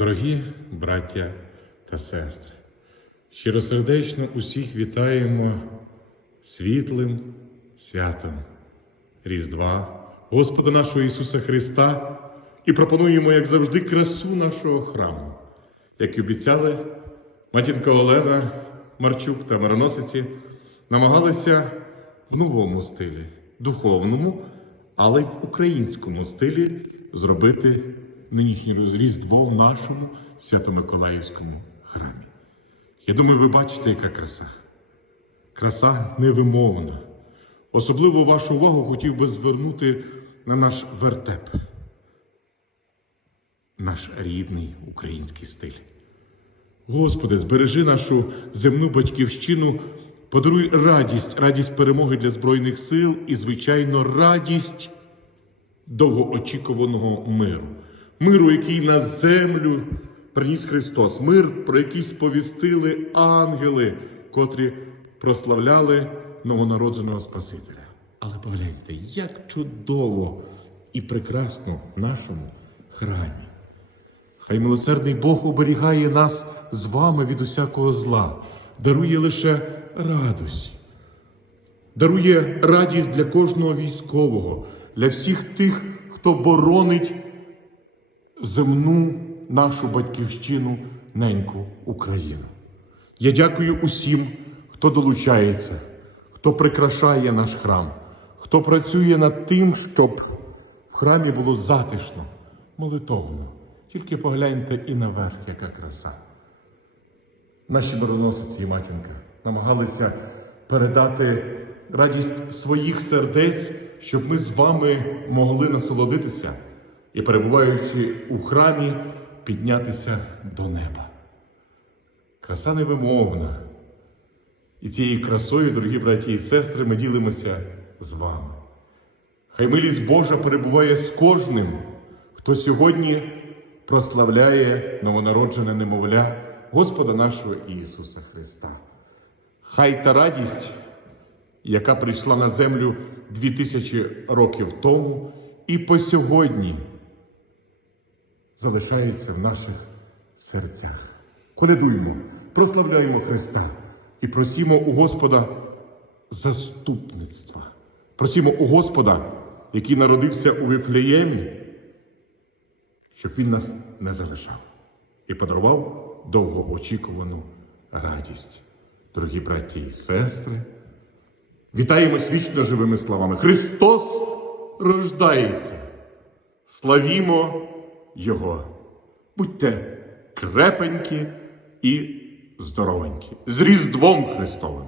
Дорогі браття та сестри, щиросердечно усіх вітаємо світлим святом Різдва Господа нашого Ісуса Христа і пропонуємо, як завжди, красу нашого храму, як і обіцяли, матінка Олена Марчук та мироносиці намагалися в новому стилі, духовному, але й в українському стилі зробити нинішнє Різдво в нашому Свято-Миколаївському храмі. Я думаю, ви бачите, яка краса. Краса невимовна. Особливу вашу увагу хотів би звернути на наш вертеп, наш рідний український стиль. Господи, збережи нашу земну батьківщину, подаруй радість, радість перемоги для Збройних сил і, звичайно, радість довгоочікуваного миру. Миру, який на землю приніс Христос, мир, про який сповістили ангели, котрі прославляли новонародженого Спасителя. Але погляньте, як чудово і прекрасно в нашому храмі. Хай милосердний Бог оберігає нас з вами від усякого зла, дарує лише радость, дарує радість для кожного військового, для всіх тих, хто боронить земну нашу батьківщину, неньку Україну. Я дякую усім, хто долучається, хто прикрашає наш храм, хто працює над тим, щоб в храмі було затишно, молитовно. Тільки погляньте і наверх, яка краса. Наші мироносиці і матінка намагалися передати радість своїх сердець, щоб ми з вами могли насолодитися і, перебуваючи у храмі, піднятися до неба. Краса невимовна. І цією красою, дорогі браті і сестри, ми ділимося з вами. Хай милість Божа перебуває з кожним, хто сьогодні прославляє новонароджене немовля Господа нашого Ісуса Христа. Хай та радість, яка прийшла на землю дві тисячі років тому, і по сьогодні залишається в наших серцях. Колядуємо, прославляємо Христа і просімо у Господа заступництва. Просімо у Господа, який народився у Вифлеємі, щоб Він нас не залишав і подарував довгоочікувану радість. Дорогі браті і сестри, вітаємось вічно живими словами. Христос рождається. Славімо Його. Будьте крепенькі і здоровенькі. З Різдвом Христовим!